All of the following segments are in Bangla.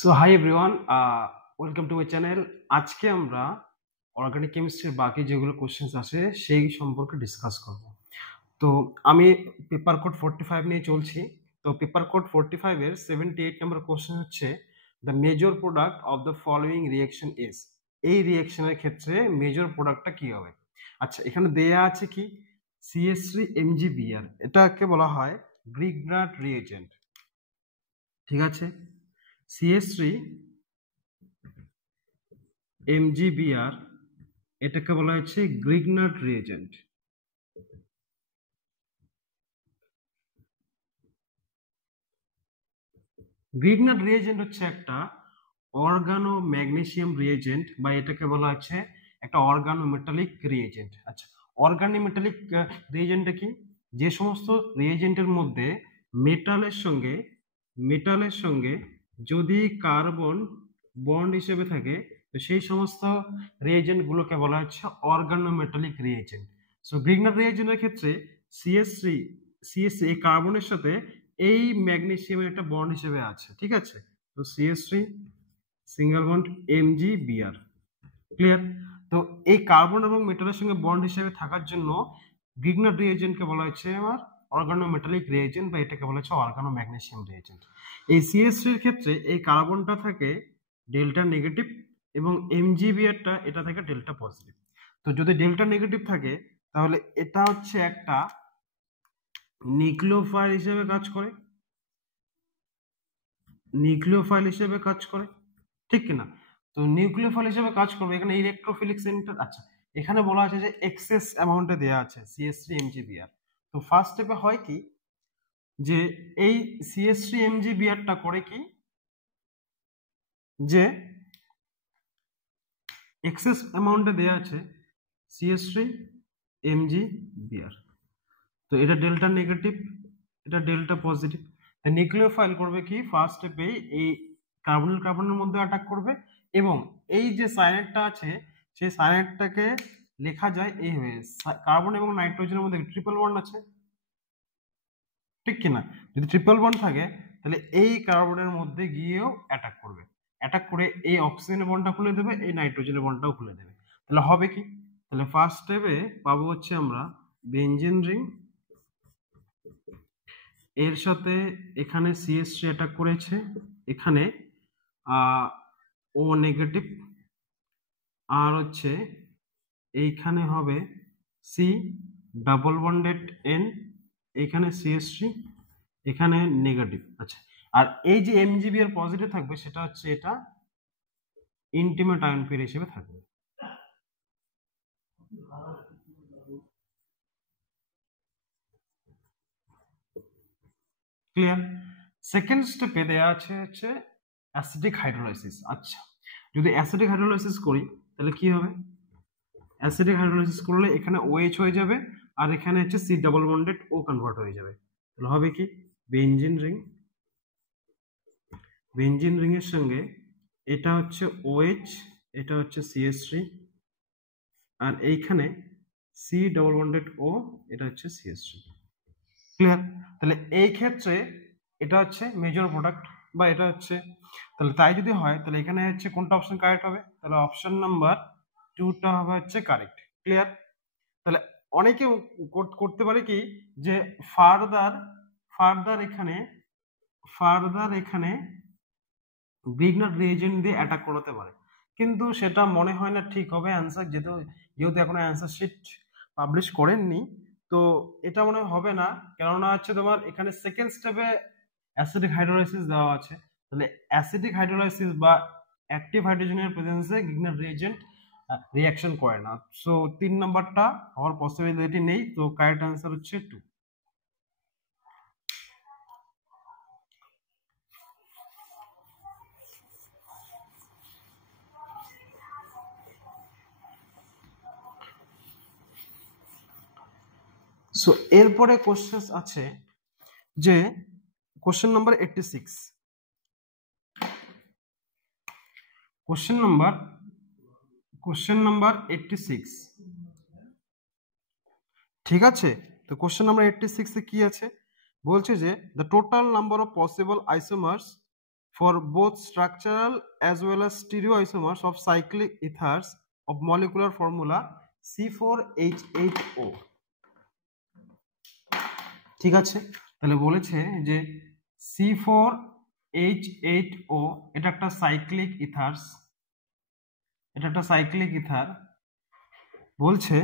So hi everyone, welcome to my channel. আজকে আমরা অর্গানিক কেমিস্ট্রির বাকি যেগুলো কোশ্চেন্স আছে সেই সম্পর্কে ডিসকাস করব। তো আমি পেপার কোড 45 নিয়ে চলছি। তো পেপার কোড 45 এর 78 নম্বর কোশ্চেন হচ্ছে the major product of the following reaction is. এই রিয়েকশনের ক্ষেত্রে মেজর প্রোডাক্টটা কি হবে? আচ্ছা, এখানে দেয়া আছে কি CH3MgBr, এটাকে বলা হয় গ্রিগনার্ড রিয়েজেন্ট। ঠিক আছে, CH3MgBr এটাকে বলা হচ্ছে গ্রিগনার্ড রিয়েজেন্ট। গ্রিগনার্ড রিয়েজেন্ট হচ্ছে একটা অর্গানো ম্যাগনেসিয়াম রিয়েজেন্ট, বা এটাকে বলা হচ্ছে একটা অর্গানো মেটালিক রিয়েজেন্ট। আচ্ছা, অর্গানো মেটালিক রিয়েজেন্টটা কি? যে সমস্ত রিয়েজেন্টের মধ্যে মেটালের সঙ্গে যদি কার্বন বন্ড হিসেবে থাকে, তো সেই সমস্ত রিয়েজেন্ট গুলোকে বলা হচ্ছে organo metallic reagent. So Grignard রিয়েজেন্টের ক্ষেত্রে সিএস3 এই কার্বনের সাথে এই ম্যাগনেসিয়ামের একটা বন্ড হিসেবে আছে। ঠিক আছে, তো CH3 single bond MgBr। Clear? তো এই কার্বন এবং মেটালের সঙ্গে বন্ড হিসেবে থাকার জন্য গ্রিগনার্ড রিয়েজেন্টকে বলা হচ্ছে আমার অর্গানো মেটালিক রিয়েজেন্ট, বা এটাকে বলা হচ্ছে অর্গানো ম্যাগনেসিয়াম রিয়েজেন্ট। এই CH3 এর ক্ষেত্রে এই কার্বনটা থাকে ডেল্টা নেগেটিভ এবং MgBrটা এটা থাকে ডেল্টা পজিটিভ। তো যদি ডেল্টা নেগেটিভ থাকে তাহলে এটা হচ্ছে একটা নিউক্লিওফাইল হিসেবে কাজ করে, ঠিক কিনা? তো নিউক্লিওফাইল হিসেবে কাজ করবে। এখানে ইলেকট্রোফিলিক সেন্টার, আচ্ছা এখানে বলা আছে যে এক্সেস অ্যামাউন্টে দেওয়া আছে CH3MgBr। তো ফার্স্ট স্টেপে হয় কি, যে এই CH3MgBrটা করে কি, যে এক্সেস অ্যামাউন্টে দেওয়া আছে CH3MgBr, তো এটা ডেল্টা নেগেটিভ, এটা ডেল্টা পজিটিভ। নিউক্লিওফাইল করবে কি, ফার্স্ট স্টেপে এই কার্বনের মধ্যে অ্যাটাক করবে, এবং এই যে সায়ানাইডটা আছে সেই সায়ানাইডটাকে লেখা যায় এইভাবে। কার্বন এবং নাইট্রোজেনের মধ্যে ট্রিপল বন্ড আছে, ঠিক কিনা? যদি ট্রিপল বন্ড থাকে তাহলে এই কার্বনের মধ্যে গিয়েও অ্যাটাক করবে, অ্যাটাক করে এই অক্সিজেনের বন্ডটা খুলে দেবে, এই নাইট্রোজেনের বন্ডটাও খুলে দেবে। তাহলে হবে কি, তাহলে ফার্স্ট স্টেপে পাবো হচ্ছে আমরা বেনজিন রিং, এর সাথে এখানে CH3 অ্যাটাক করেছে, এখানে ও নেগেটিভ, আর হচ্ছে এইখানে হবে সি ডাবল বন্ডেড N, এখানে CH3, এখানে নেগেটিভ। আচ্ছা, আর এই যে MgBr পজিটিভ থাকবে সেটা হচ্ছে এটা ইন্টিমেট আয়ন পেয়ার হিসেবে থাকবে। ক্লিয়ার? সেকেন্ড স্টেপে দেওয়া আছে হচ্ছে অ্যাসিডিক হাইড্রোলাইসিস। আচ্ছা, যদি অ্যাসিডিক হাইড্রোলাইসিস করি তাহলে কি হবে? অ্যাসিডিক হাইড্রোলাইসিস করলে এখানে OH হয়ে যাবে, আর এখানে হচ্ছে C double bonded O convert হয়ে যাবে। তাহলে হবে কি, বেনজিন রিং এর সঙ্গে এটা হচ্ছে OH, এটা হচ্ছে CH3, আর এইখানে C ডাবল বন্ডেড O, এটা হচ্ছে CH3। ক্লিয়ার? তাহলে এই ক্ষেত্রে এটা হচ্ছে মেজর প্রোডাক্ট, বা এটা হচ্ছে, তাহলে তাই যদি হয় তাহলে এখানে হচ্ছে কোনটা অপশন কারেক্ট হবে? তাহলে অপশন নাম্বার 2টা হবে হচ্ছে কারেক্ট। ক্লিয়ার? তাহলে অনেকে করতে পারে কি, যে ফার্দার এখানে গ্রিগনার্ড রিয়েজেন্ট দিয়ে অ্যাটাক করাতে পারে, কিন্তু সেটা মনে হয় না ঠিক হবে অ্যান্সার, যেহেতু এখনো অ্যান্সার শিট পাবলিশ করেননি, তো এটা মনে হবে না। কেননা হচ্ছে তোমার এখানে সেকেন্ড স্টেপে অ্যাসিডিক হাইড্রোলাইসিস দেওয়া আছে, তাহলে অ্যাসিডিক হাইড্রোলাইসিস বা অ্যাক্টিভ হাইড্রোজেনের প্রেজেন্সে গ্রিগনার্ড রিয়েজেন্ট রিয়াকশন করে না। সো 3 নাম্বারটা হওয়ার পসিবিলিটি নেই, তো কারেক্ট অ্যান্সার হচ্ছে 2। সো এরপরে কোশ্চেন আছে, যে কোশ্চেন নাম্বার 86, কোশ্চেন নাম্বার 86, ঠিক আছে? তো কোশ্চেন নাম্বার 86 এ কি আছে, বলছে যে the total number of possible isomers for both structural as well as stereoisomers of cyclic ethers of molecular formula C4H8O। ঠিক আছে, তাহলে বলেছে যে C4H8O এটা একটা সাইক্লিক ইথার্স, এটা একটা সাইক্লিক ইথার। বলছে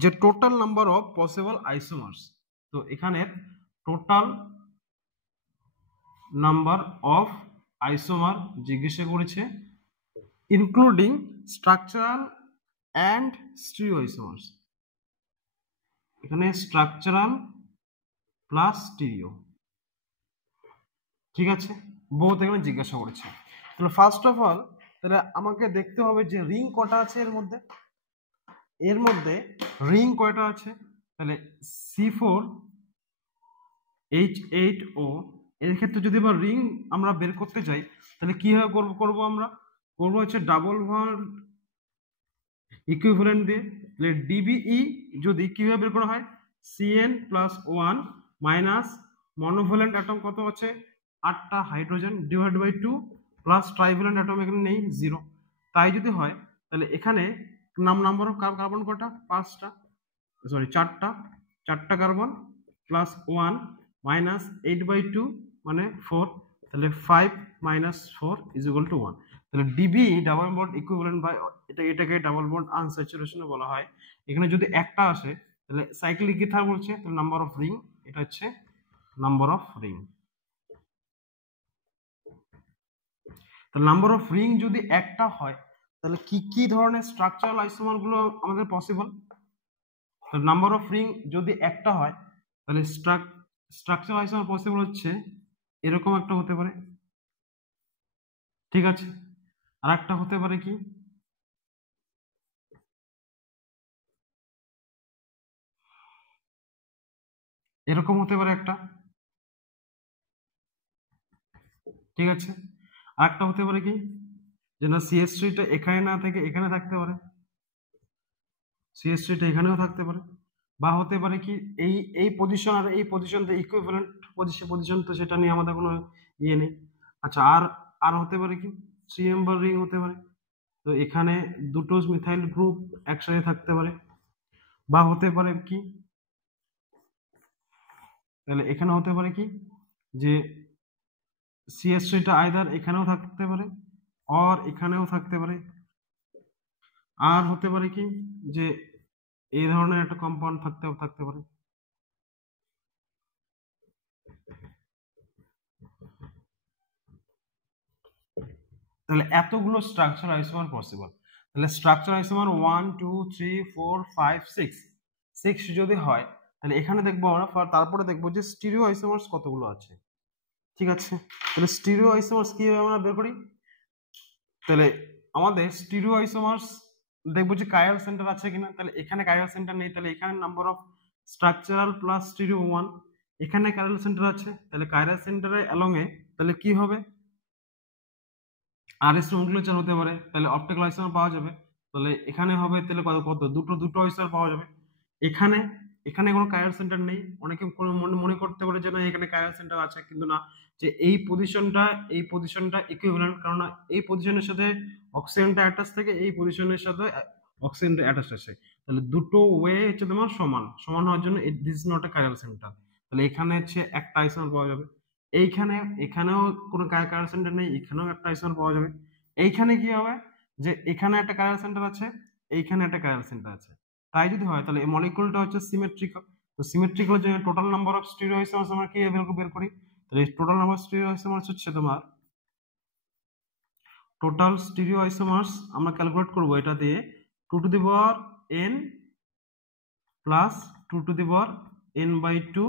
যে টোটাল নাম্বার অফ পসিবল আইসোমার্স, তো এখানে টোটাল নাম্বার অফ আইসোমার জিজ্ঞাসা করেছে ইনক্লুডিং স্ট্রাকচারাল অ্যান্ড স্টিরিওআইসোমার্স। এখানে স্ট্রাকচারাল প্লাস স্টিরিও, ঠিক আছে, বোথ এখানে জিজ্ঞাসা করেছে। তাহলে ফার্স্ট অফ অল তাহলে আমাকে দেখতে হবে যে রিং কটা আছে এর মধ্যে, এর মধ্যে রিং কয়টা আছে। তাহলে C4H8O এর ক্ষেত্রে যদি বা রিং আমরা বের করতে চাই তাহলে কিভাবে করবো আমরা করবো হচ্ছে ডাবল বন্ড ইকুইভ্যালেন্ট দিয়ে। তাহলে DBE যদি কিভাবে বের করা হয় CN+1 মাইনাস মনোভ্যালেন্ট অ্যাটম কত আছে 8টা hydrogen divide by 2 plus trivalent atom এখানে নেই 0। তাই যদি হয় তাহলে এখানে নাম্বার অফ কার্বন কটা 5টা, সরি 4টা কার্বন প্লাস 1 মাইনাস 8/2 মানে 4, তাহলে 5 মাইনাস 4 ইজ ইকুয়াল টু 1। তাহলে DB double bond equivalent by এটাকে ডাবল বন্ড আনস্যাচুরেশন বলা হয়। এখানে যদি একটা আসে তাহলে সাইক্লিক ইথার বলছে, তাহলে নাম্বার অফ রিং এটা হচ্ছে নাম্বার অফ রিং। তাহলে নাম্বার অফ রিং যদি একটা হয় তাহলে কি কি ধরনের স্ট্রাকচারাল আইসোমার গুলো আমাদের পসিবল। তাহলে নাম্বার অফ রিং যদি একটা হয় তাহলে স্ট্রাকচারাল আইসোমার পসিবল হচ্ছে এরকম একটা হতে পারে, ঠিক আছে, আর একটা হতে পারে কি এরকম হতে পারে একটা, ঠিক আছে, আর একটা হতে পারে কি যে না CH3টা এখানে না থেকে এখানে থাকতে পারে, CH3টা এখানেও থাকতে পারে, বা হতে পারে কি এই পজিশন আর এই পজিশনতে ইকুইভ্যালেন্ট পজিশন, তো সেটা নিয়ে আমাদের কোনো ইয়ে নেই। আচ্ছা, আর হতে পারে কি 3 মেম্বার রিং হতে পারে, তো এখানে দুটো মিথাইল গ্রুপ একসাথে থাকতে পারে, বা হতে পারে কি তাহলে এখানে হতে পারে কি যে CH3টা আইদার এখানেও থাকতে পারে আর এখানেও থাকতে পারে, আর হতে পারে কি যে এই ধরনের একটা কম্পাউন্ড থাকতে পারে। তাহলে এতগুলো স্ট্রাকচার আইসোমার পসিবল। তাহলে স্ট্রাকচার আইসোমার 1 2 3 4 5 6 যদি হয় তাহলে এখানে দেখবো আমরা, তারপরে দেখবো যে স্টিরিও আইসোমার্স কতগুলো আছে, ঠিক আছে। তাহলে স্টিরিও আইসোমার্স কিভাবে আমরা বের করি, তাহলে আমাদের স্টিরিও আইসোমার্স দেখবো যে কাইরাল সেন্টার আছে কিনা। তাহলে এখানে কাইরাল সেন্টার নেই, তাহলে এখানে number of structural plus stereo 1, এখানে কাইরাল সেন্টার আছে, তাহলে কাইরাল সেন্টারে অ্যালং এ তাহলে কি হবে RS নোমেনক্লেচার হতে পারে, তাহলে অপটিক্যাল আইসোমার পাওয়া যাবে। তাহলে এখানে হবে তাহলে কত দুটো আইসোমার পাওয়া যাবে। এখানে কোনো কাইরাল সেন্টার নেই, অনেকে মনে করতে পারে যে না এখানে কাইরাল সেন্টার আছে, কিন্তু না, যে এই পজিশনটা ইকুইভ্যালেন্ট, কারণ এই পজিশনের সাথে অক্সিজেনটা অ্যাটাচ থাকে, এই পজিশনের সাথে অক্সিজেনটা অ্যাটাচ আছে, তাহলে দুটো ওয়ে হচ্ছে তোমার সমান হওয়ার জন্য this is not a chiral centre. তাহলে এখানে হচ্ছে একটা আইসোমার পাওয়া যাবে, এখানেও কোনো কাইরাল সেন্টার নেই, এখানেও একটা আইসোমার পাওয়া যাবে। এইখানে কি হবে যে এখানে একটা কাইরাল সেন্টার আছে, এইখানে একটা কাইরাল সেন্টার আছে। তাই যদি হয় তাহলে এই মলিকুলটা হচ্ছে সিমেট্রিক্যাল। তো সিমেট্রিক্যাল যে টোটাল নাম্বার অফ স্টিরিওআইসোমার্স আমরা কি বের করি, তাহলে টোটাল নাম্বার অফ স্টিরিওআইসোমার্স হচ্ছে তোমার টোটাল স্টিরিওআইসোমার্স আমরা ক্যালকুলেট করব এটা দিয়ে 2 to the power n plus 2 to the power n/2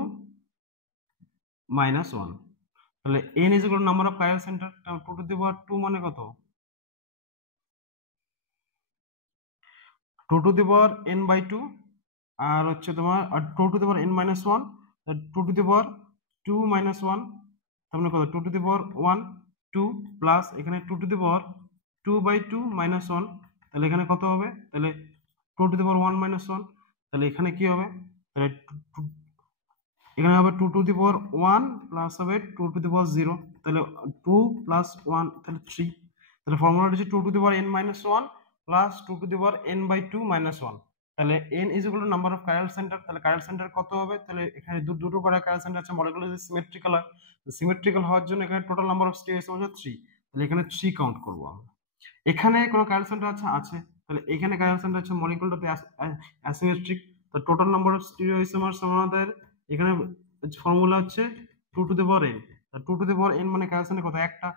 minus 1। তাহলে n is equal to number of chiral center, 2 to the power 2 মানে কত 2 টু দি পাওয়ার n/2, আর হচ্ছে তোমার 2 to the power n-1, 2 to the power 2 minus 1, তার মানে কত 2 টু দি পাওয়ার 1 2 প্লাস এখানে 2 টু দি পাওয়ার 2/2 মাইনাস 1, তাহলে এখানে কত হবে, তাহলে 2 টু দি পাওয়ার 1 মাইনাস 1, তাহলে এখানে কি হবে, তাহলে এখানে হবে 2 টু দি পাওয়ার 1 প্লাস হবে 2 টু দি পাওয়ার 0, তাহলে 2 প্লাস 1 তাহলে 3, তাহলে ফর্মুলাটা হচ্ছে 2 to the power n minus 1 plus 2 to the power n by 2 minus 1। তাহলে n is equal to number of chiral centre. তাহলে কাইরাল সেন্টার কত হবে? তাহলে এখানে দুটো করে কাইরাল সেন্টার আছে, মলিকুলার যদি সিমেট্রিক্যাল হয়, সিমেট্রিক্যাল হওয়ার জন্য এখানে total number of stereo isomer হচ্ছে 3। তাহলে এখানে 3 কাউন্ট করব আমরা। এখানে কোনো কাইরাল সেন্টার আছে, তাহলে এখানে কাইরাল সেন্টার আছে, মলিকুলারটাতে অ্যাসিমেট্রিক। তো total number of stereo isomer আমাদের এখানে ফর্মুলা হচ্ছে 2 to the power n। 2 to the power n মানে কাইরাল সেন্টার কত? একটা।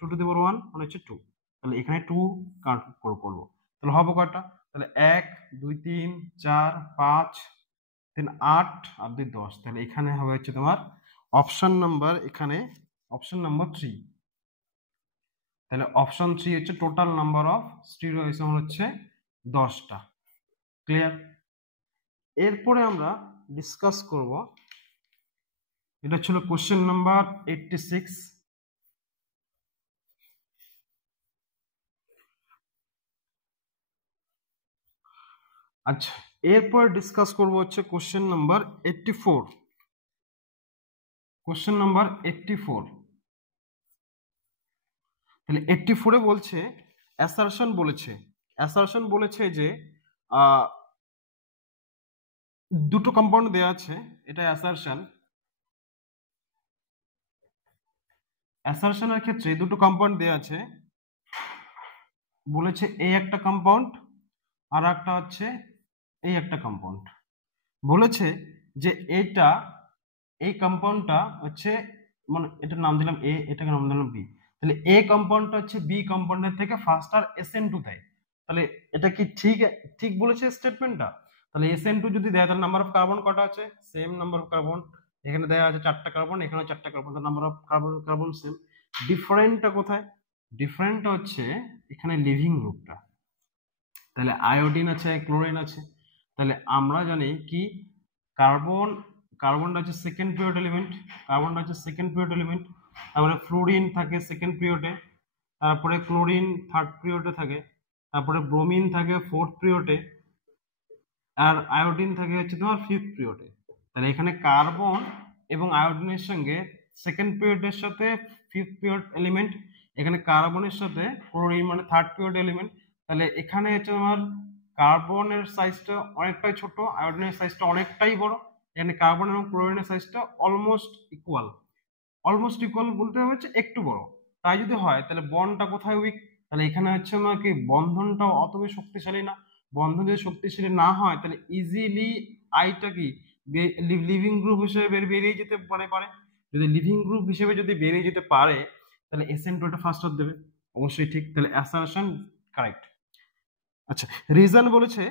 2 টু দি পাওয়ার 1 মানে হচ্ছে 2। তাহলে এখানে 2 কাউন্ট করব। তাহলে হবে কয়টা? তাহলে 1 2 3 4 5 3 8 আর 2 10। তাহলে এখানে হবে হচ্ছে তোমার অপশন নাম্বার, এখানে অপশন নাম্বার 3। তাহলে অপশন 3 হচ্ছে total number of stereo isomer হচ্ছে 10টা। ক্লিয়ার? এরপরে আমরা ডিসকাস করব, এটা ছিল কোশ্চেন নাম্বার 86। আচ্ছা, এরপর ডিসকাস করব হচ্ছে কোশ্চেন নাম্বার 84। কোশ্চেন নাম্বার 84, তাহলে 84 এ বলছে অ্যাসারশন বলেছে যে দুটো কম্পাউন্ড দেয়া আছে, এটা অ্যাসারশনের ক্ষেত্রে দুটো কম্পাউন্ড দেয়া আছে, বলেছে এই একটা কম্পাউন্ড আর একটা হচ্ছে এই একটা কম্পাউন্ড। বলেছে যে এই কম্পাউন্ডটা হচ্ছে, মানে এটার নাম দিলাম এ, এটাকে নাম দিলাম বি। তাহলে এ কম্পাউন্ডটা হচ্ছে বি কম্পাউন্ডের থেকে ফাস্টার SN2 দেয়। তাহলে এটা কি ঠিক বলেছে স্টেটমেন্টটা? তাহলে SN2 যদি দেয়, তাহলে নাম্বার অফ কার্বন কটা আছে? Same number of carbon. এখানে দেয়া আছে 4টা কার্বন, এখানে 4টা কার্বন, তাহলে নাম্বার অফ কার্বন সেম। ডিফারেন্টটা কোথায়? ডিফারেন্টটা হচ্ছে এখানে লিভিং গ্রুপটা। তাহলে আয়োডিন আছে, ক্লোরিন আছে। তাহলে আমরা জানি কি কার্বনটা হচ্ছে সেকেন্ড পিরিয়ড এলিমেন্ট, তারপরে ফ্লোরিন থাকে সেকেন্ড পিরিয়ডে, তারপরে ক্লোরিন থার্ড পিরিয়ডে থাকে, তারপরে ব্রোমিন থাকে ফোর্থ পিরিয়ডে, আর আয়োডিন থাকে হচ্ছে তোমার ফিফথ পিরিয়ডে। তাহলে এখানে কার্বন এবং আয়োডিনের সঙ্গে সেকেন্ড পিরিয়ডের সাথে ফিফথ পিরিয়ড এলিমেন্ট, এখানে কার্বনের সাথে ক্লোরিন মানে থার্ড পিরিয়ড এলিমেন্ট। তাহলে এখানে হচ্ছে তোমার কার্বনের সাইজটা অনেকটাই ছোট, আয়োডিনের সাইজটা অনেকটাই বড়। এখানে কার্বন এবং ক্লোরিনের সাইজটা অলমোস্ট ইকুয়াল বলতে হচ্ছে একটু বড়। তাই যদি হয় তাহলে বন্ডটা কোথায় উইক? তাহলে এখানে হচ্ছে আমার কি বন্ধনটা অত বেশি শক্তিশালী না। বন্ধন যদি শক্তিশালী না হয় তাহলে ইজিলি আইটা কি লিভিং গ্রুপ হিসেবে বেরিয়ে যেতে পারে। যদি লিভিং গ্রুপ হিসেবে যদি বেরিয়ে যেতে পারে তাহলে SN2 টা ফার্স্ট দেবে, অবশ্যই ঠিক। তাহলে অ্যাসারশন কারেক্ট। আচ্ছা, রিজন বলেছে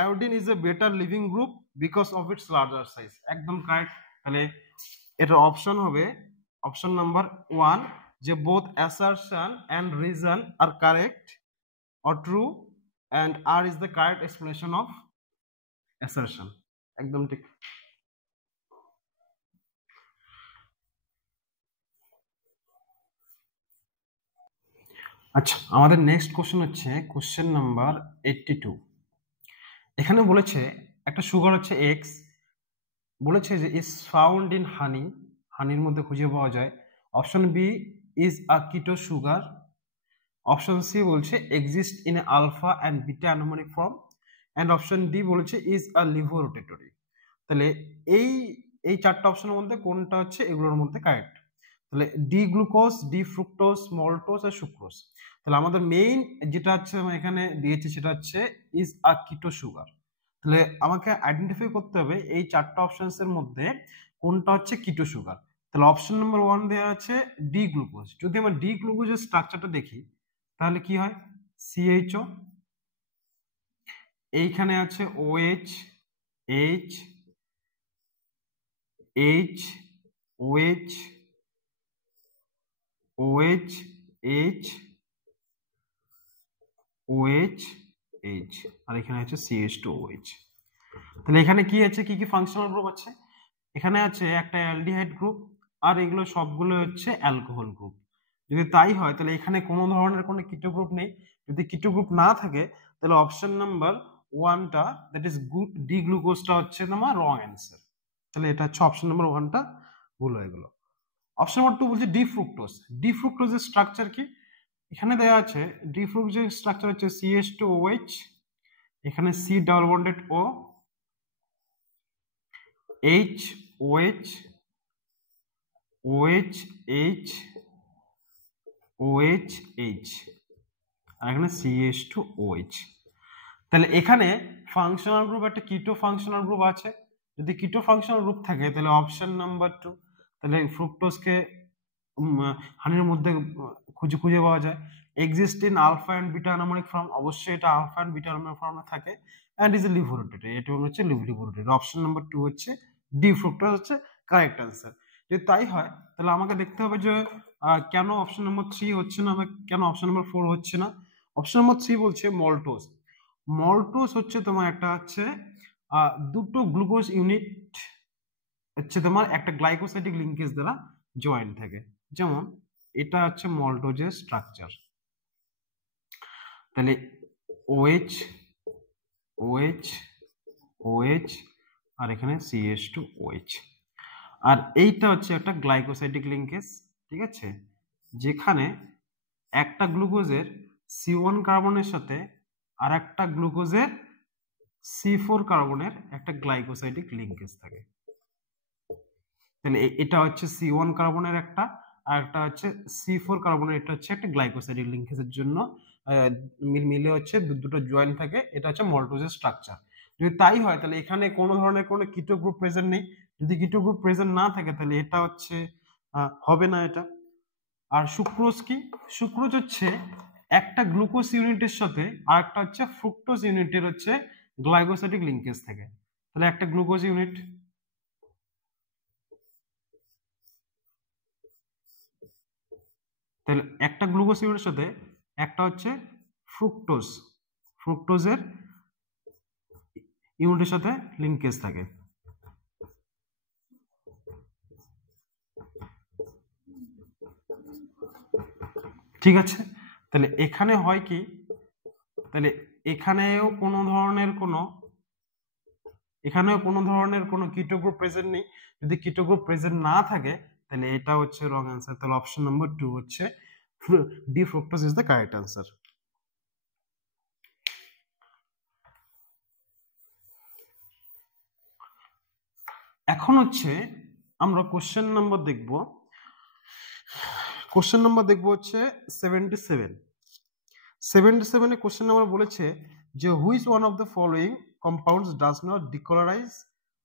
iodine is a better leaving group because of its larger size, একদম কারেক্ট। তাহলে এটা অপশন হবে অপশন নাম্বার 1, যে বোথ অ্যাসারশন এন্ড রিজন আর correct or true and R is the correct explanation of assertion, একদম ঠিক। আচ্ছা, আমাদের নেক্সট কোশ্চেন হচ্ছে কোশ্চেন নাম্বার 82। এখানে বলেছে একটা সুগার হচ্ছে X, বলেছে যে ইজ ফাউন্ড ইন হানির মধ্যে খুঁজে পাওয়া যায়। Option B is a keto sugar. Option C বলছে exist in alpha and beta anomeric form, and option D বলেছে ইজ আ লিভোরোটেটরি। তাহলে এই চারটা অপশনের মধ্যে কোনটা হচ্ছে এগুলোর মধ্যে কারেক্ট? তাহলে D glucose, D fructose, maltose আর সুক্রোজ। তাহলে আমাদের মেইন যেটা হচ্ছে এখানে দিয়েছে সেটা হচ্ছে ইজ আ কিটো সুগার। তাহলে আমাকে আইডেন্টিফাই করতে হবে এই চারটা অপশনস এর মধ্যে কোনটা হচ্ছে কিটো সুগার। তাহলে অপশন নাম্বার 1 দেওয়া আছে ডি গ্লুকোজ। যদি আমরা ডি গ্লুকোজের স্ট্রাকচারটা দেখি তাহলে কি হয়? CHO, এইখানে আছে OH, H, H, OH, OH, H, OH, H, আর এখানে আছে CH2OH। তাহলে এখানে কি আছে, কি কি ফাংশনাল গ্রুপ আছে? এখানে আছে একটা অ্যালডিহাইড গ্রুপ, আর এগুলো সবগুলো হচ্ছে অ্যালকোহল গ্রুপ। যদি তাই হয় তাহলে এখানে কোনো ধরনের কোনো কিটো গ্রুপ নেই। যদি কিটো গ্রুপ না থাকে তাহলে অপশন নাম্বার 1টা দ্যাট ইজ ডি গ্লুকোজটা হচ্ছে তোমার রং অ্যান্সার। তাহলে এটা হচ্ছে অপশন নাম্বার 1টা ভুল হয়ে গেল। অপশন নাম্বার 2 বলছে ডি ফ্রুক্টোজ। ডি ফ্রুক্টোজের স্ট্রাকচার কি? এখানে দেওয়া আছে ডি ফ্রুক্টোজের স্ট্রাকচার হচ্ছে CH2OH, এখানে C double bonded O, HOH, OH, OH, আর এখানে CH2OH। তাহলে এখানে ফাংশনাল গ্রুপ একটা কিটো ফাংশনাল গ্রুপ আছে। যদি কিটো ফাংশনাল গ্রুপ থাকে তাহলে অপশন নাম্বার 2, তাহলে ফ্রুক্টোজকে হানির মধ্যে খুঁজে পাওয়া যায়। Exist in alpha and beta anomeric form, অবশ্যই এটা আলফা এন্ড বিটা আনামনিক ফর্মে থাকে, এন্ড ইজ এ লিভোরোটেড, এটা হচ্ছে লিভোরোটেড। অপশন নাম্বার 2 হচ্ছে ডি ফ্রুক্টোজ হচ্ছে কারেক্ট অ্যান্সার। যদি তাই হয় তাহলে আমাকে দেখতে হবে যে কেন অপশন নাম্বার 3 হচ্ছে না, বা কেন অপশন নাম্বার 4 হচ্ছে না। অপশন নাম্বার 3 বলছে মল্টোজ। মল্টোজ হচ্ছে তোমার একটা হচ্ছে দুটো গ্লুকোজ ইউনিট হচ্ছে তোমার একটা গ্লাইকোসাইডিক লিঙ্কেজ দ্বারা জয়েন্ট থাকে। যেমন এটা হচ্ছে মল্টোজের স্ট্রাকচার, তাহলে OH, OH, OH, আর এখানে CH2OH, আর এইটা হচ্ছে একটা গ্লাইকোসাইডিক লিঙ্কেজ, ঠিক আছে, যেখানে একটা গ্লুকোজের C1 কার্বনের সাথে আর একটা গ্লুকোজের C4 কার্বনের একটা গ্লাইকোসাইডিক লিঙ্কেজ থাকে। তাহলে এটা হচ্ছে C1 কার্বনের একটা, আর একটা হচ্ছে C4 কার্বনের, এটা হচ্ছে একটা গ্লাইকোসাইডিক লিঙ্কেজের জন্য মিলে হচ্ছে দুটো জয়েন্ট থাকে। এটা হচ্ছে মল্টোজের স্ট্রাকচার। যদি তাই হয় তাহলে এখানে কোনো ধরনের কোনো কিটো গ্রুপ প্রেজেন্ট নেই। যদি কিটো গ্রুপ প্রেজেন্ট না থাকে তাহলে এটা হচ্ছে হবে না এটা। আর সুক্রোজ কি? সুক্রোজ হচ্ছে একটা গ্লুকোজ ইউনিটের সাথে আর একটা হচ্ছে ফ্রুক্টোজ ইউনিটের হচ্ছে গ্লাইকোসাইডিক লিঙ্কেজ থাকে। তাহলে একটা গ্লুকোজ ইউনিট, তাহলে একটা গ্লুকোজ ইউনিটের সাথে একটা হচ্ছে ফ্রুক্টোজ, ফ্রুক্টোজের ইউনিটের সাথে লিঙ্কেজ থাকে। ঠিক আছে, তাহলে এখানে হয় কি, তাহলে এখানেও কোনো ধরনের কোনো কিটো গ্রুপ প্রেজেন্ট নেই। যদি কিটো গ্রুপ প্রেজেন্ট না থাকে তাহলে এটা হচ্ছে রং অ্যান্সার। তাহলে অপশন নাম্বার 2 হচ্ছে D fructose is the correct answer. এখন হচ্ছে আমরা কোশ্চেন নাম্বার দেখব। কোশ্চেন নাম্বার দেখব হচ্ছে 77। 77 এ কোশ্চেন নাম্বার বলেছে যে which one of the following compounds does not decolorize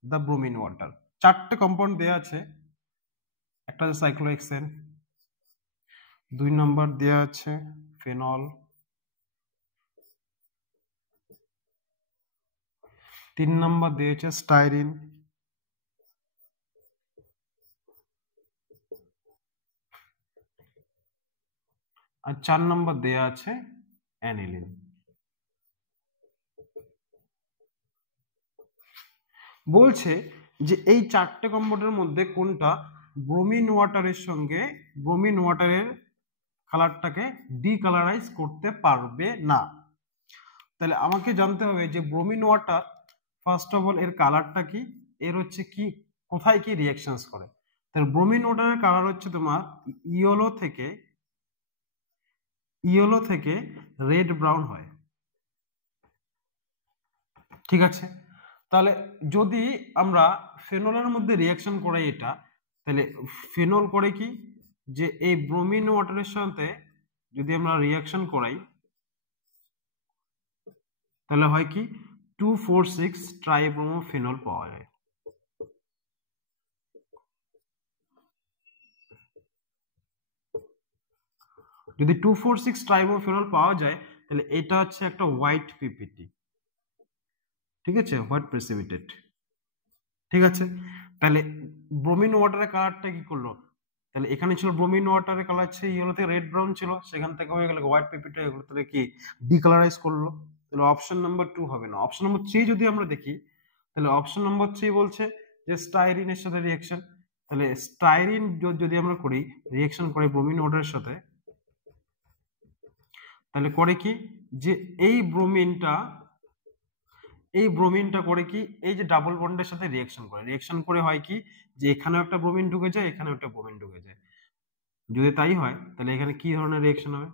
the bromine water. চারটে কম্পাউন্ড দেয়া আছে, একটা হচ্ছে সাইক্লোহেক্সেন, 2 নম্বর দেয়া আছে ফেনল, 3 নম্বর দিয়েছে স্টাইরিন, আর 4 নম্বর দেয়া আছে অ্যানিলিন। বলছে যে এই চারটে কম্পাউন্ডের মধ্যে কোনটা ব্রোমিন ওয়াটারের সঙ্গে ব্রোমিন ওয়াটারের কালারটাকে ডিকালারাইজ করতে পারবে না। তাহলে আমাকে জানতে হবে যে bromine water first of all এর কালারটা কি, এর হচ্ছে কি কোথায় কি রিঅ্যাকশনস করে। তাহলে ব্রোমিন ওয়াটারের কালার হচ্ছে তোমার ইয়েলো থেকে রেড ব্রাউন হয়। ঠিক আছে, তাহলে যদি আমরা ফেনলের মধ্যে রিঅ্যাকশন করাই এটা, তাহলে ফেনল করে কি যে এই ব্রোমিন ওয়াটারের সাথে যদি আমরা রিঅ্যাকশন করাই তাহলে হয় কি 2,4,6 ট্রাইব্রোমোফেনল পাওয়া যায়। যদি 2,4,6 ট্রাইব্রোমোফেনল পাওয়া যায় তাহলে এটা হচ্ছে একটা হোয়াইট পিপিটি, ঠিক আছে, হোয়াইট প্রেসিপিটেট। ঠিক আছে, তাহলে ব্রোমিন ওয়াটারের কালারটা কি করলো, তাহলে এখানে ছিল ব্রোমিন ওয়াটারের কালার ছিল ইয়েলোতে রেড ব্রাউন ছিল, সেখান থেকে হয়ে গেল হোয়াইট পিপিটি হয়ে গেল, তাহলে কি ডিকালারাইজ করলো। তাহলে অপশন নাম্বার 2 হবে না। অপশন নাম্বার 3 যদি আমরা দেখি তাহলে অপশন নাম্বার 3 বলছে যে স্টাইরিনের সাথে রিঅ্যাকশন। তাহলে স্টাইরিন যদি আমরা করি রিঅ্যাকশন করে ব্রোমিন ওয়াটারের সাথে, তাহলে করে কি যে এই ব্রোমিনটা এই ব্রোমিনটা করে কি, এই যে ডাবল বন্ডের সাথে রিঅ্যাকশন করে হয় কি, যে এখানেও একটা ব্রোমিন ঢুকে যায়, এখানেও একটা ব্রোমিন ঢুকে যায়। যদি তাই হয় তাহলে এখানে কি ধরনের রিঅ্যাকশন হবে?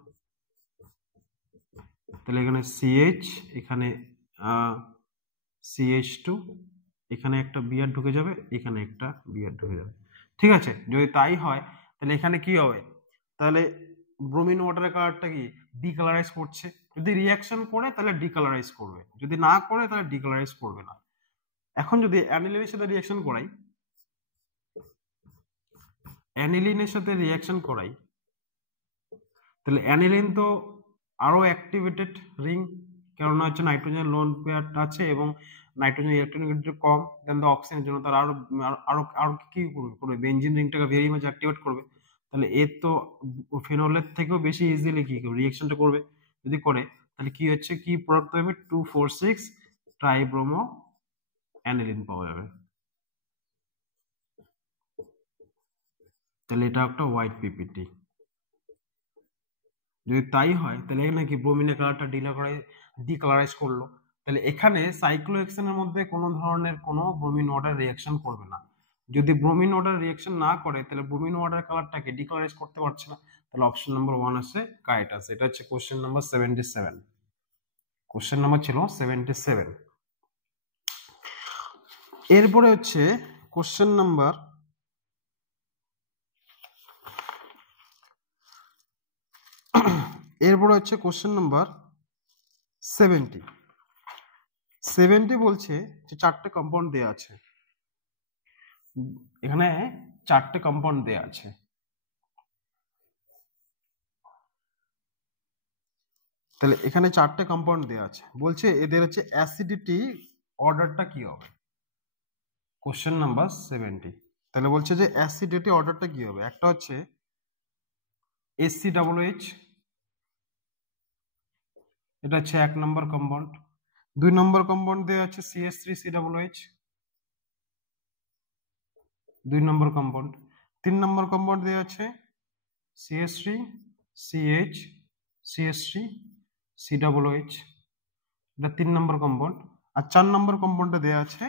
তাহলে এখানে CH, এখানে CH2, এখানে একটা বিআর ঢুকে যাবে, এখানে একটা বিআর ঢুকে যাবে। ঠিক আছে, যদি তাই হয় তাহলে এখানে কি হবে? তাহলে ব্রোমিন ওয়াটারের কালারটা কি ডিকালারাইজ করছে। যদি রিঅ্যাকশন করে তাহলে ডিকালারাইজ করবে, যদি না করে তাহলে ডিকালারাইজ করবে না। এখন যদি অ্যানিলিনের সাথে রিঅ্যাকশন করাই, তাহলে অ্যানিলিন তো আরো অ্যাক্টিভেটেড রিং, কেননা হচ্ছে নাইট্রোজেন লোন পেয়ার আছে এবং নাইট্রোজেন ইলেকট্রননেগেটিভ কম দেন দ্য অক্সিজেনের জন্য তারা আরো আরো আরো কি করবে, বেনজিন রিংটাকে ভেরি মাচ অ্যাক্টিভেট করবে। তাহলে এর তো ফেনলের থেকেও বেশি ইজিলি কি রিঅ্যাকশনটা করবে। যদি করে তাহলে কি হচ্ছে, কি প্রোডাক্ট হবে, 2,4,6 ট্রাইব্রোমো অ্যানিলিন পাওয়া যাবে। তাহলে এটা একটা হোয়াইট পিপিটি। যদি তাই হয় তাহলে এখানে কি ব্রোমিনের কালারটা ডিকালারাইজ করলো। তাহলে এখানে সাইক্লোহেক্সেনের মধ্যে কোনো ধরনের কোনো ব্রোমিন ওয়াটার রিঅ্যাকশন করবে না। যদি ব্রোমিন ওয়াটার রিঅ্যাকশন না করে তাহলে ব্রোমিন ওয়াটার কালারটাকে ডিকালারাইজ করতে পারছে না। তাহলে অপশন নাম্বার 1 আছে কারেক্ট আছে। এটা হচ্ছে কোশ্চেন নাম্বার 77। কোশ্চেন নাম্বার ছিল 77। এরপরে হচ্ছে কোশ্চেন নাম্বার কোশ্চেন নাম্বার 70 বলছে যে চারটে কম্পাউন্ড দেয়া আছে, এখানে চারটে কম্পাউন্ড দেয়া আছে। তাহলে এখানে চারটে কম্পাউন্ড দেয়া আছে, বলছে এদের হচ্ছে অ্যাসিডিটি অর্ডারটা কি হবে। Question number 70। তাহলে বলছে যে অ্যাসিডিটি অর্ডারটা কি হবে। একটা হচ্ছে HCOOH, এটা হচ্ছে 1 নম্বর কম্পাউন্ড। 2 নম্বর কম্পাউন্ড দেওয়া আছে CH3COOH, 2 নম্বর কম্পাউন্ড। 3 নম্বর কম্পাউন্ড দেওয়া আছে CH3CH CH3COOH, এটা 3 নম্বর কম্পাউন্ড। আর 4 নম্বর কম্পাউন্ডে দেওয়া আছে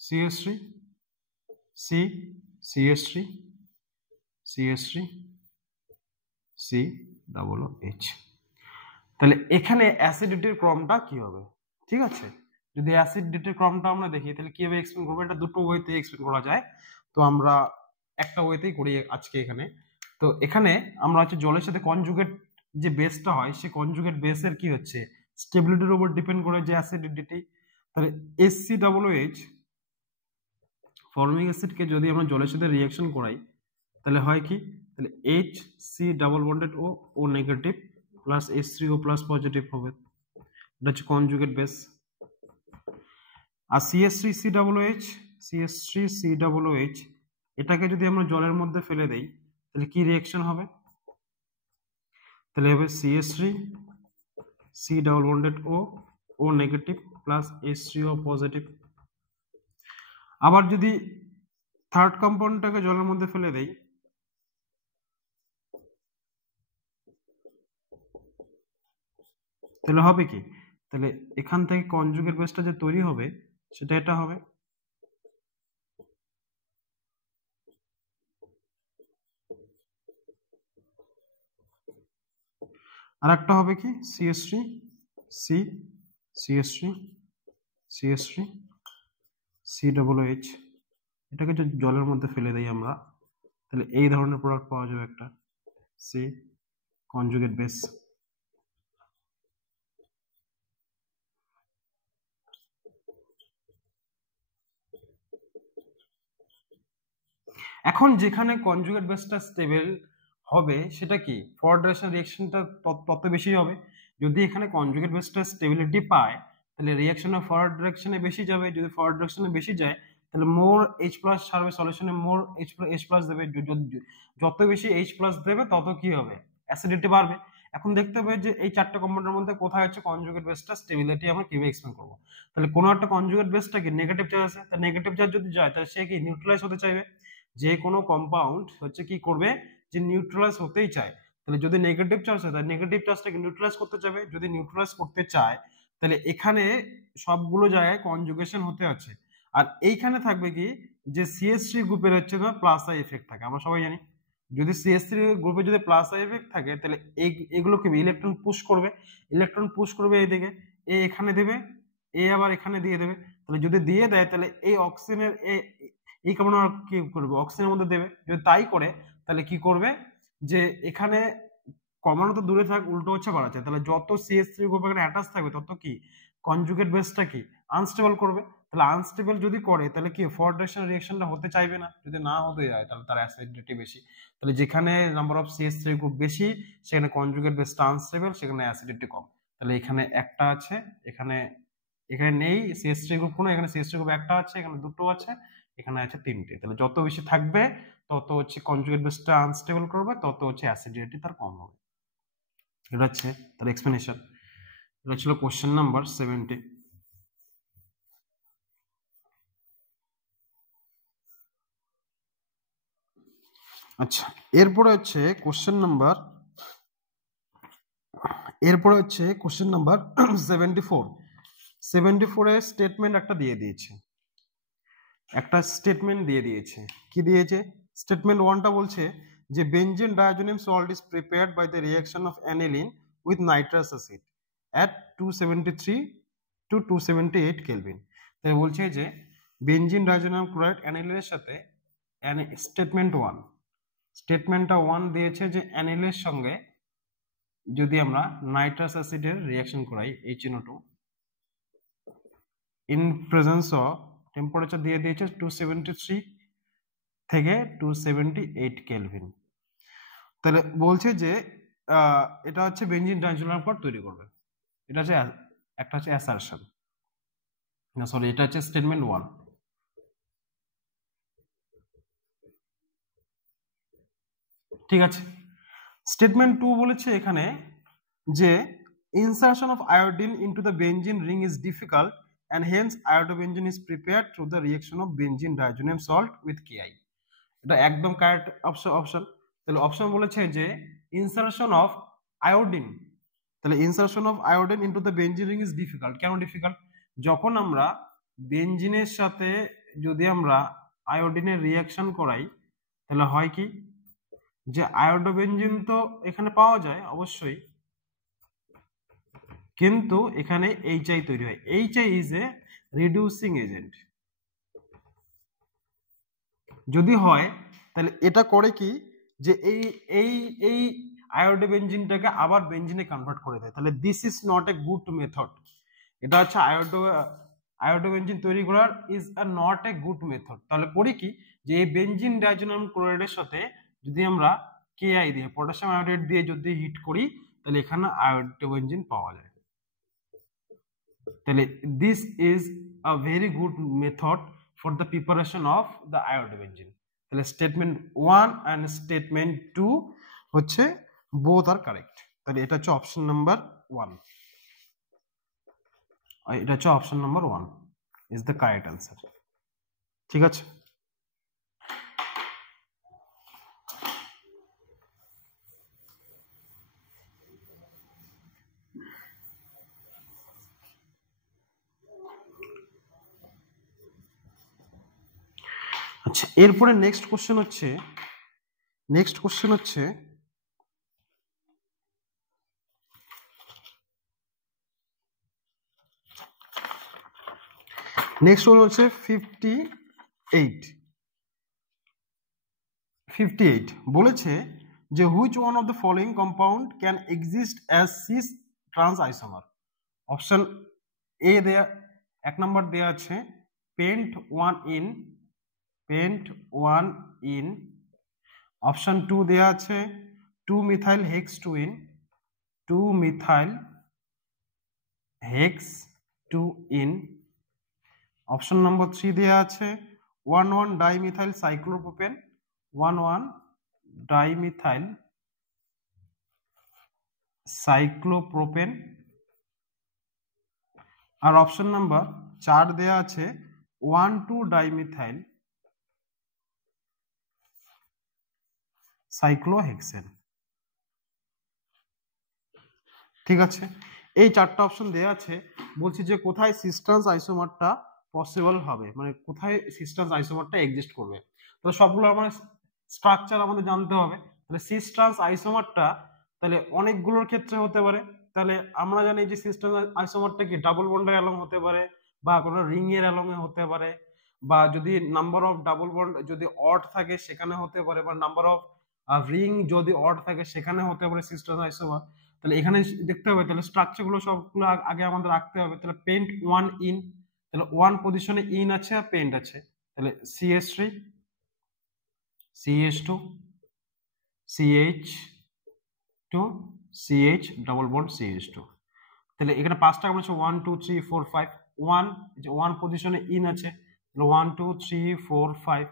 CH3CH3CH3COOH। তাহলে এখানে অ্যাসিডিটির ক্রমটা কি হবে। ঠিক আছে, যদি অ্যাসিডিটির ক্রমটা আমরা দেখি তাহলে কিভাবে এক্সপ্লেন করবো, এটা দুটো ওয়েতে এক্সপ্লেন করা যায়। তো আমরা একটা ওয়েতেই করি আজকে এখানে। তো এখানে আমরা হচ্ছে জলের সাথে কনজুগেট যে বেসটা হয়, সেই কনজুগেট বেসের কি হচ্ছে স্টেবিলিটির উপর ডিপেন্ড করে যে অ্যাসিডিটি। তাহলে HCOOH ফর্মিক অ্যাসিডকে যদি আমরা জলের সাথে রিঅ্যাকশন করাই তাহলে হয় কি, তাহলে HC double bonded O negative plus H3O plus positive হবে, এটা হচ্ছে কনজুগেট বেস। আর CH3COOH এটাকে যদি আমরা জলের মধ্যে ফেলে দেই তাহলে কি রিঅ্যাকশন হবে, তাহলে হবে CH3C double bonded O negative plus H3O positive. আবার যদি থার্ড কম্পাউন্ডটাকে জলের মধ্যে ফেলে দেই তাহলে হবে কি, তাহলে এখান থেকে কনজুগেট বেসটা যে তৈরি হবে সেটা এটা হবে। আর একটা হবে কি CH3COOH, এটাকে যদি জলের মধ্যে ফেলে দেই আমরা তাহলে এই ধরনের প্রোডাক্ট পাওয়া যাবে একটা সি কনজুগেট বেস। এখন যেখানে কনজুগেট বেসটা স্টেবল হবে সেটা কি ফরওয়ার্ড ডাইরেকশন রিঅ্যাকশনটা তত বেশি হবে। যদি এখানে কনজুগেট বেসটা স্টেবিলিটি পায় তাহলে রিঅ্যাকশনের ফরওয়ার্ড ডাইরেকশনে বেশি যাবে। যদি ফরওয়ার্ড ডাইরেকশনে বেশি যায় তাহলে মোর H+ ছাড়বে সলিউশনে, মোর H+ দেবে। যত বেশি H+ দেবে তত কি হবে, অ্যাসিডিটি বাড়বে। এখন দেখতে হবে যে এই চারটা কম্পাউন্ডের মধ্যে কোথায় হচ্ছে কনজুগেট বেসটা স্টেবিলিটি আমরা কিভাবে এক্সপ্লেন করব। তাহলে কোনো একটা কনজুগেট বেসটা কি নেগেটিভ চার্জ আছে, তাহলে নেগেটিভ চার্জ যদি যায় তাহলে সে কি নিউট্রালাইজ হতে চাইবে। যে কোনো কম্পাউন্ড হচ্ছে কি করবে, যে নিউট্রালাইজ হতেই চায়। তাহলে যদি নেগেটিভ চার্জ হয় তাহলে নেগেটিভ চার্জটাকে নিউট্রালাইজ করতে চাইবে। যদি নিউট্রালাইজ করতে চায় তাহলে এখানে সবগুলো জায়গায় কনজুগেশন হতে আছে। আর এইখানে থাকবে কি যে CH3 গ্রুপের হচ্ছে না প্লাস আই এফেক্ট থাকে, আমরা সবাই জানি। যদি CH3 গ্রুপে যদি প্লাস আই এফেক্ট থাকে তাহলে এগুলো কি ইলেকট্রন পুশ করবে, ইলেকট্রন পুশ করবে এইদিকে, এ এখানে দেবে, এ আবার এখানে দিয়ে দেবে। তাহলে যদি দিয়ে দেয় তাহলে এই অক্সিজেনের এই কার্বন কি করবে, অক্সিজেনের মধ্যে দেবে। যদি তাই করে তাহলে কি করবে যে এখানে কমানো তো দূরে থাক, উল্টো হচ্ছে বাড়াচ্ছে। তাহলে যত CH3 গ্রুপ এখানে অ্যাটাচ থাকবে তত কি কনজুগেট বেসটা কি আনস্টেবল করবে। তাহলে আনস্টেবল যদি করে তাহলে কি ফরওয়ার্ড ডাইরেকশন রিঅ্যাকশনটা হতে চাইবে না। যদি না হতে যায় তাহলে তার অ্যাসিডিটি বেশি। তাহলে যেখানে নাম্বার অফ CH3 গ্রুপ বেশি সেখানে কনজুগেট বেসটা আনস্টেবল, সেখানে অ্যাসিডিটি কম। তাহলে এখানে একটা আছে, এখানে এখানে নেই CH3 গ্রুপ কোনো, এখানে CH3 গ্রুপ একটা আছে, এখানে দুটো আছে, এখানে আছে তিনটে। তাহলে যত বেশি থাকবে তত হচ্ছে কনজুগেট বেসটা আনস্টেবল করবে, তত হচ্ছে অ্যাসিডিটি তার কম হবে। এটা হচ্ছে তার এক্সপ্লেনেশন। এটা ছিল কোশ্চেন নাম্বার 70। আচ্ছা, এরপরে হচ্ছে কোশ্চেন নাম্বার 74। 74 এর স্টেটমেন্ট একটা দিয়ে দিয়েছে, কি দিয়েছে? স্টেটমেন্ট 1টা বলছে যে benzene diazonium salt is prepared by the reaction of aniline with nitrous acid at 273 to 278 kelvin. তাই বলছে যে বেনজিন ডায়াজোনিয়াম ক্লোরাইড অ্যানিলিনের সাথে স্টেটমেন্টটা 1 দিয়েছে যে অ্যানিলের সঙ্গে যদি আমরা নাইট্রাস অ্যাসিডের রিঅ্যাকশন করাই HNO2 in presence of temperature দিয়ে দিয়েছে 273 থেকে 278 কেলভিন। তাহলে বলছে যে এটা হচ্ছে বেনজিন ডাইজোনিয়াম ক্লোরাইড তৈরি করবে। এটা হচ্ছে একটা হচ্ছে অ্যাসারশন, না সরি, এটা হচ্ছে স্টেটমেন্ট 1। ঠিক আছে, স্টেটমেন্ট 2 বলেছে এখানে যে insertion of iodine into the benzene ring is difficult and hence iodobenzene is prepared through the reaction of benzene diazonium salt with Ki। এটা একদম কারেক্ট অপশন। তাহলে অপশন বলেছে যে ইনসারশন অফ আয়োডিন, তাহলে insertion of iodine into the benzene ring is difficult. কেন ডিফিকাল্ট? যখন আমরা বেনজিনের সাথে যদি আমরা আয়োডিনের রিঅ্যাকশন করাই তাহলে হয় কি যে আয়োডোবেনজিন তো এখানে পাওয়া যায় অবশ্যই, কিন্তু এখানে HI তৈরি হয়। HI is a reducing agent. যদি হয় তাহলে এটা করে কি যে এই এই এই আয়োডোবেনজিনটাকে আবার বেনজিনে কনভার্ট করে দেয়। তাহলে this is not a good method. এটা হচ্ছে আয়োডোবেনজিন তৈরি করার is not a good method. তাহলে করি কি যে এই বেনজিন ডাইজোনিয়াম ক্লোরাইডের সাথে যদি আমরা KI দিয়ে পটাশিয়াম আয়োডাইড দিয়ে যদি হিট করি তাহলে এখানে আয়োডোবেনজিন পাওয়া যায়। তাহলে this is a very good method for the preparation of the iodobenzene. তাহলে স্টেটমেন্ট 1 এন্ড স্টেটমেন্ট 2 হচ্ছে বোথ আর কারেক্ট। তাহলে এটা হচ্ছে অপশন নাম্বার 1, এটা হচ্ছে option number 1 is the correct answer. ঠিক আছে, আচ্ছা এরপরে নেক্সট কোশ্চেন হচ্ছে নেক্সট হচ্ছে 58 বলেছে যে which one of the following compound can exist as cis trans isomer. Option A দেয়া 1 নম্বর দেয়া আছে পেন্ট 1 ইন। অপশন 2 দেয়া আছে 2 methyl hex 2 in 2 methyl hex 2 in. Option number 3 দেয়া আছে 1 ডাইমিথাইল সাইক্লোপ্রোপেন 1 ডাইমিথাইল সাইক্লোপ্রোপেন। আর অপশন নাম্বার 4 দেয়া আছে 1 ডাইমিথাইল সাইক্লোহেক্সেন। ঠিক আছে, এই চারটা অপশন দেওয়া আছে, বলছি যে কোথায় সিস্টার্স আইসোমারটা পসিবল হবে, মানে কোথায় সিস্টার্স আইসোমারটা এক্সিস্ট করবে। তো সবগুলো আমার স্ট্রাকচার আমাদের জানতে হবে। তাহলে সিস্টার্স আইসোমারটা তাহলে অনেকগুলোর ক্ষেত্রে হতে পারে। তাহলে আমরা জানি যে সিস্টার্স আইসোমারটা কি ডাবল বন্ডের অ্যালং হতে পারে, বা কোনো রিং এর অ্যালং এ হতে পারে, বা যদি নাম্বার অফ ডাবল বন্ড যদি অড থাকে সেখানে হতে পারে, বা নাম্বার অফ রিং যদি অড থাকে সেখানে হতে পারে সিস্টার্স আইসোমার। তাহলে এখানে দেখতে হবে, তাহলে স্ট্রাকচার গুলো সবগুলো আগে আমাদের রাখতে হবে। তাহলে পেন্ট ওয়ান ইন, তাহলে ওয়ান পজিশনে ইন আছে আর পেন্ট আছে, তাহলে CH3 CH2 CH2 CH double bond CH2। তাহলে এখানে পাঁচটা কার্বন আছে 1 2 3 4 5, 1 যে ওয়ান পজিশনে ইন আছে, তাহলে 1 2 3 4 5।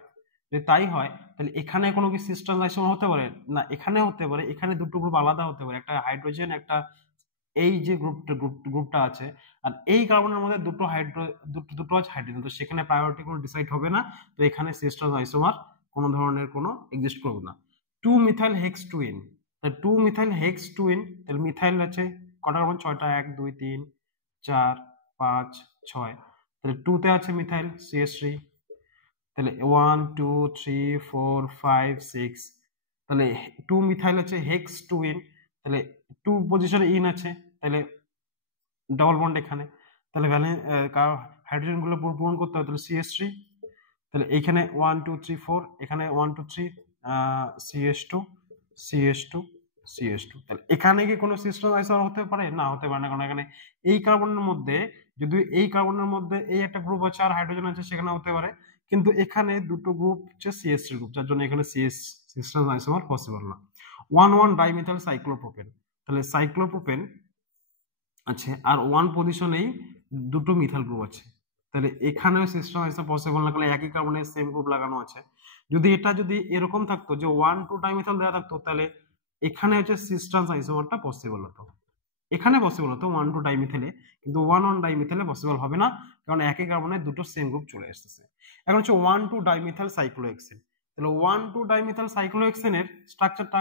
যদি তাই হয় তাহলে এখানে কোনো কি সিস্টার্স আইসোমার হতে পারে না, এখানে হতে পারে, এখানে দুটো গ্রুপ আলাদা হতে পারে, একটা হাইড্রোজেন একটা এই যে গ্রুপটা আছে, আর এই কার্বনের মধ্যে দুটো আছে হাইড্রোজেন, তো সেখানে প্রায়োরিটি কোনো ডিসাইড হবে না। তো এখানে সিস্টার্স আইসোমার কোনো ধরনের কোনো এক্সিস্ট করবে না। 2 মিথাইল হেক্স টুইন, তাহলে 2 মিথাইল হেক্স টুইন, তাহলে মিথাইল আছে কটা কার্বন, 6টা, 1 2 3 4 5 6, তাহলে 2 তে আছে মিথাইল CH3, তাহলে 1 2 3 4 5 6, তাহলে 2 মিথাইল আছে হেক্স টুইন, তাহলে 2 পজিশনে ইন আছে, তাহলে ডাবল বন্ড এখানে, তাহলে হাইড্রোজেন গুলো পূরণ করতে হবে, তাহলে CH3, তাহলে এখানে 1 2 3 4, এখানে 1 2 3 CH2 CH2 CH2। তাহলে এখানে কি কোনো সিস্টার আইসোমার হতে পারে না, হতে পারে না, কারণ এখানে এই কার্বনের মধ্যে যদি এই কার্বনের মধ্যে এই একটা গ্রুপ আছে আর হাইড্রোজেন আছে, সেখানে হতে পারে, কিন্তু এখানে দুটো গ্রুপ হচ্ছে CH3 গ্রুপ, যার জন্য এখানে সিস্টার আইসোমার পসিবল না। 1 1 ডাইমিথাইল সাইক্লোপ্রোপেন, তাহলে সাইক্লোপ্রোপেন আছে আর ওয়ান পজিশনেই দুটো মিথাইল গ্রুপ আছে, তাহলে এখানেও সিস্টেম আইসোমার পসিবল না, কারণ একই কার্বনের সেম গ্রুপ লাগানো আছে। যদি এটা যদি এরকম থাকতো যে 1 2 ডাইমিথাইল দেওয়া থাকতো, তাহলে এখানে হচ্ছে সিস্টেম আইসোমারটা পসিবল হতো, এখানে পসিবল হতো 1 2 ডাইমিথাইলে, কিন্তু 1 1 ডাইমিথাইলে পসিবল হবে না, কারণ একই কার্বনের দুটো সেম গ্রুপ চলে আসতেছে। এখন হচ্ছে 1 2 ডাইমিথাইল সাইক্লোহেক্সেন, তাহলে 1 2 ডাইমিথাইল সাইক্লোহেক্সেনের স্ট্রাকচারটা,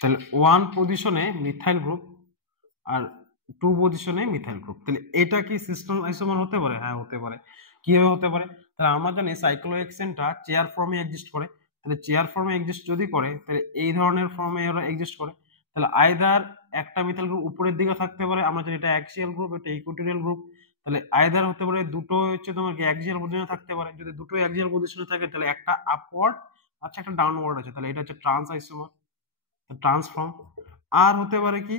তাহলে 1 পজিশনে মিথাইল গ্রুপ আর 2 পজিশনে মিথাইল গ্রুপ, তাহলে এটা কি সিস্টার আইসোমার হতে পারে? হ্যাঁ হতে পারে। কিভাবে হতে পারে? তাহলে আমরা জানি সাইক্লোহেক্সেনটা চেয়ার ফর্মে এক্সিস্ট করে, তাহলে চেয়ার ফর্মে এক্সিস্ট যদি করে, তাহলে এই ধরনের ফর্মে এরা এক্সিস্ট করে, তাহলে আইদার একটা মিথাইল গ্রুপ উপরের দিকে থাকতে পারে, আমরা জানি এটা অ্যাক্সিয়াল গ্রুপ, এটা ইকুয়েটোরিয়াল গ্রুপ, তাহলে আইদার হতে পারে দুটো হচ্ছে তোমার কি অ্যাক্সিয়াল পজিশনে থাকতে পারে, যদি দুটো অ্যাক্সিয়াল পজিশনে থাকে তাহলে একটা আপওয়ার্ড আচ্ছা একটা ডাউনওয়ার্ড আছে, তাহলে এটা হচ্ছে ট্রান্স আইসোমার ট্রান্সফর্ম। আর হতে পারে কি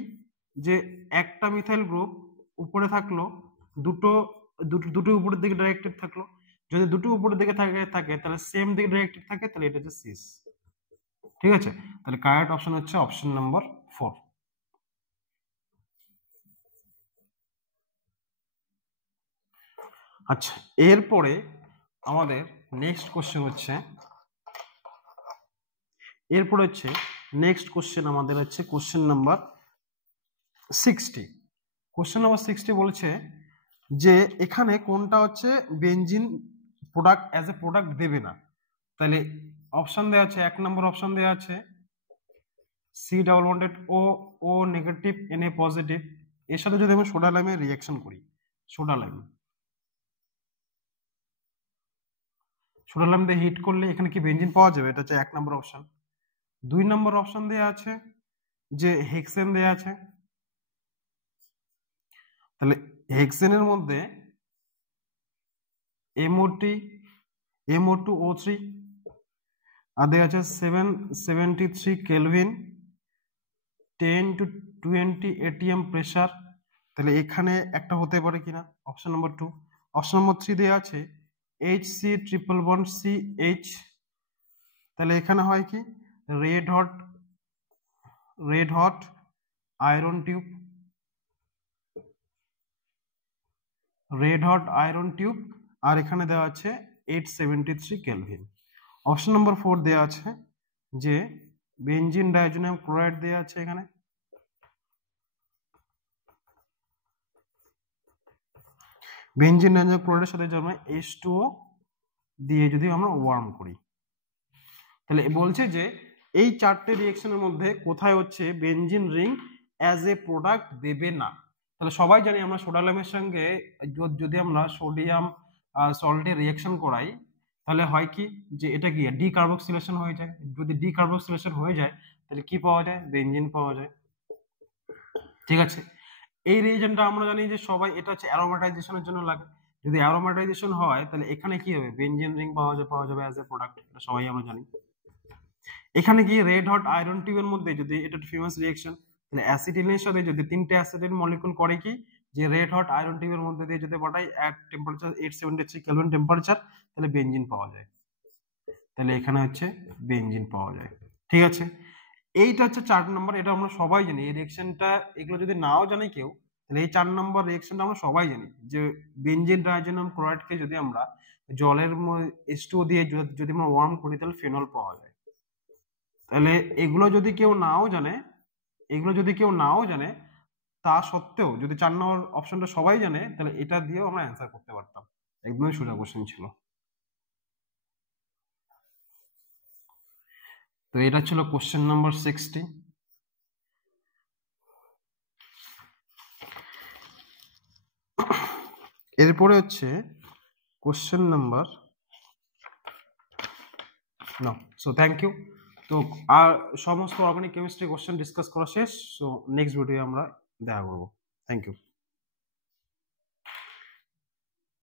যে একটা মিথাইল গ্রুপ উপরে থাকলো, দুটো দুটো উপরের দিকে ডাইরেক্টেড থাকলো, যদি দুটো উপরের দিকে থাকে তাহলে সেম দিকে ডাইরেক্টেড থাকে, তাহলে এটা হচ্ছে সিস। ঠিক আছে, তাহলে কারেক্ট অপশন হচ্ছে অপশন নাম্বার 4। আচ্ছা, এরপরে আমাদের নেক্সট কোশ্চেন হচ্ছে, আমাদের হচ্ছে কোশ্চেন নাম্বার 60। কোশ্চেন নাম্বার 60 বলেছে যে এখানে কোনটা হচ্ছে benzene product as a product দেবে না। তাহলে অপশন দেওয়া আছে, এক নম্বর অপশন দেওয়া আছে C double bonded O O negative N A positive, এর সাথে যদি আমি সোডা লাইমের রিঅ্যাকশন করি, সোডা লাইম দিয়ে হিট করলে এখানে কি বেনজিন পাওয়া যাবে, এটা হচ্ছে এক নম্বর অপশন। দুই নম্বর অপশন দেওয়া আছে যে হেক্সেন দেওয়া আছে, তাহলে হেক্সেনের মধ্যে MO2O3 আর দেওয়া আছে 773 কেলভিন 10 to 20 ATM প্রেসার, তাহলে এখানে একটা হতে পারে কিনা, অপশন নম্বর 2। অপশন নম্বর 3 দেওয়া আছে HC ট্রিপল বন্ড CH, তাহলে এখানে হয় কি রেড হট আয়রন টিউব, আর এখানে দেওয়া আছে 873 কেলভিন। অপশন নম্বর 4 দেওয়া আছে যে বেনজিন ডাইজোনিয়াম ক্লোরাইড দেওয়া আছে, এখানে বেনজিন ডাইজোনিয়াম ক্লোরাইডের সাথে আমরা H2O দিয়ে যদি আমরা ওয়ার্ম করি, তাহলে বলছে যে এই চারটে রিয়েকশনের মধ্যে কোথায় হচ্ছে benzene ring as a product দেবে না। তাহলে সবাই জানি আমরা সোডালামের সঙ্গে যদি আমরা সোডিয়াম সল্টে রিয়েকশন করাই তাহলে হয় কি যে এটা কি ডিকার্বক্সিলেশন হয়ে যায়। যদি ডিকার্বক্সিলেশন হয়ে যায় তাহলে কি পাওয়া যায়? বেনজিন পাওয়া যায়। ঠিক আছে, এই রিয়েজেন্টটা আমরা জানি যে সবাই এটা হচ্ছে অ্যারোমাটাইজেশনের জন্য লাগে। যদি অ্যারোমাটাইজেশন হয় তাহলে এখানে কি হবে? বেনজিন রিং পাওয়া যাবে অ্যাজ এ প্রোডাক্ট, এটা সবাই আমরা জানি। এখানে কি রেড হট আয়রন টিউবের মধ্যে যদি এটা ফেমাস রিঅ্যাকশন, তাহলে অ্যাসিটিলিনের সাথে যদি তিনটে অ্যাসিটিন মলিকুল করে কি যে রেড হট আয়রন টিউবের মধ্যে দিয়ে যদি পাঠাই এট টেম্পারেচার 873 কেলভিন টেম্পারেচার, তাহলে বেনজিন পাওয়া যায়। তাহলে এখানে হচ্ছে বেনজিন পাওয়া যায়। ঠিক আছে, এইটা হচ্ছে 4 নম্বর, এটা আমরা সবাই জানি। এই রিঅ্যাকশনটা এগুলো যদি নাও জানে কেউ, তাহলে এই 4 নম্বর রিঅ্যাকশনটা আমরা সবাই জানি যে বেনজিন ডাইজোনিয়াম ক্লোরাইডকে যদি আমরা জলের H2O দিয়ে যদি আমরা ওয়ার্ম করি তাহলে ফেনল পাওয়া যায়। তাহলে এগুলো যদি কেউ নাও জানে তা সত্ত্বেও যদি 4 নম্বর অপশনটা সবাই জানে তাহলে এটা দিয়েও আমরা অ্যান্সার করতে পারতাম। একদমই সোজা কোশ্চেন ছিল। তো এটা ছিল কোশ্চেন নাম্বার 60। এরপরে হচ্ছে কোশ্চেন নাম্বার না। So thank you. তো আর সমস্ত অর্গানিক কেমিস্ট্রি কোশ্চেন ডিসকাস করা শেষ। সো নেক্সট ভিডিও আমরা দেখা করবো। Thank you.